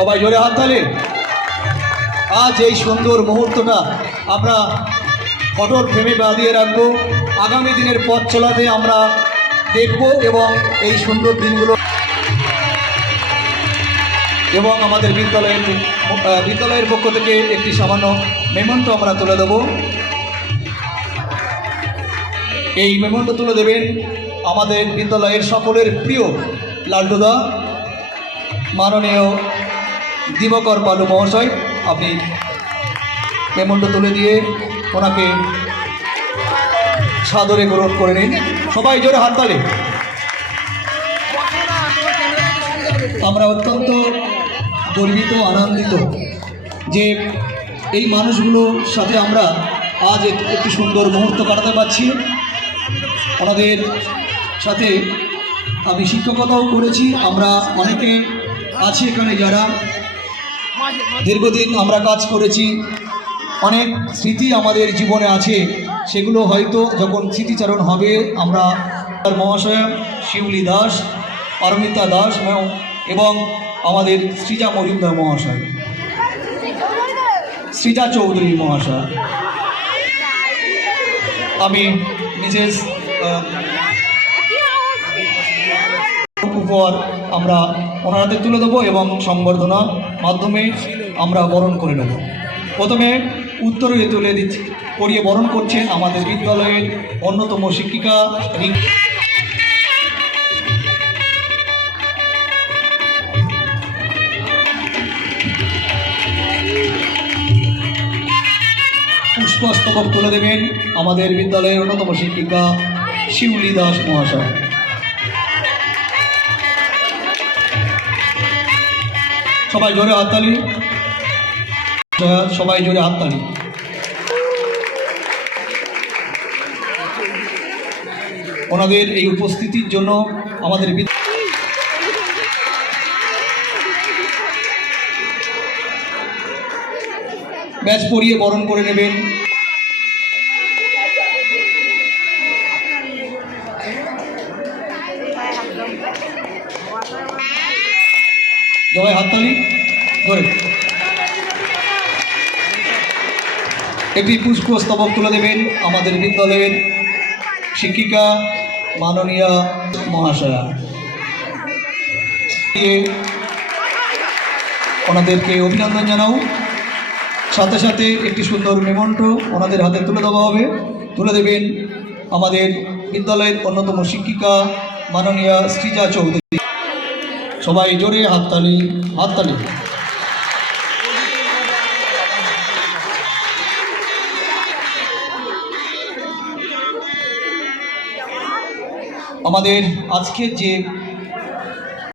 সবাই জোরে হাত তালে। আজ এই সুন্দর মুহূর্তটা আমরা ফটোর ফ্রেমে বাঁধিয়ে রাখব। আগামী দিনের পথ চলাতে আমরা দেখব এবং এই সুন্দর দিনগুলো এবং আমাদের বিদ্যালয়ের বিদ্যালয়ের পক্ষ থেকে একটি সামান্য মেমন্ট আমরা তুলে দেব। এই মেমন্ট তুলে দেবেন আমাদের বিদ্যালয়ের সকলের প্রিয় লাল্টুদা। মাননীয় দিবকর পালু মহাশয়, আপনি মেমন্ট তুলে দিয়ে ওনাকে সাদরে গ্রহণ করে নিন। সবাই জোরে হাত তালে আমরা অত্যন্ত গর্বিত, আনন্দিত যে এই মানুষগুলোর সাথে আমরা আজ এক- একটি সুন্দর মুহূর্ত কাটাতে পারছি। ওনাদের সাথে আমি শিক্ষকতাও করেছি। আমরা অনেকে আছি এখানে যারা দীর্ঘদিন আমরা কাজ করেছি অনেক স্মৃতি আমাদের জীবনে আছে সেগুলো হয়তো যখন স্মৃতিচারণ হবে আমরা তার মহাশয়া শিউলি দাস পারমিতা দাস এবং- আমাদের সৃজা মজুমদার মহাশয়। সৃজা চৌধুরী মহাশয়। আমি মিসেস আহ, উপহার আমরা ওনার হাতে তুলে দেবো এবং সংবর্ধনা মাধ্যমে আমরা বরণ করে নেব। প্রথমে উত্তরে তুলে দিচ্ছি, করিয়ে বরণ করছেন আমাদের বিদ্যালয়ের অন্যতম শিক্ষিকা পুষ্পস্তবক তুলে দেবেন আমাদের বিদ্যালয়ের অন্যতম শিক্ষিকা শিউলি দাস মহাশয়। সবাই জোরে হাততালি। সবাই জোরে হাততালি। ওনাদের এই উপস্থিতির জন্য আমাদের ব্যাচ পরিয়ে বরণ করে নেবেন। সবাই হাততালি ধরে। একটি পুষ্পস্তবক তুলে দেবেন আমাদের বিদ্যালয়ের শিক্ষিকা, মাননীয়া মহাশয়া। ওনাদেরকে অভিনন্দন জানাও। সাথে সাথে একটি সুন্দর মেমন্ট ওনাদের হাতে তুলে দেওয়া হবে। তুলে দেবেন আমাদের বিদ্যালয়ের অন্যতম শিক্ষিকা, মাননীয়া শ্রীজা চৌধুরী। সবাই জোরে হাততালি হাততালি। আমাদের আজকের যে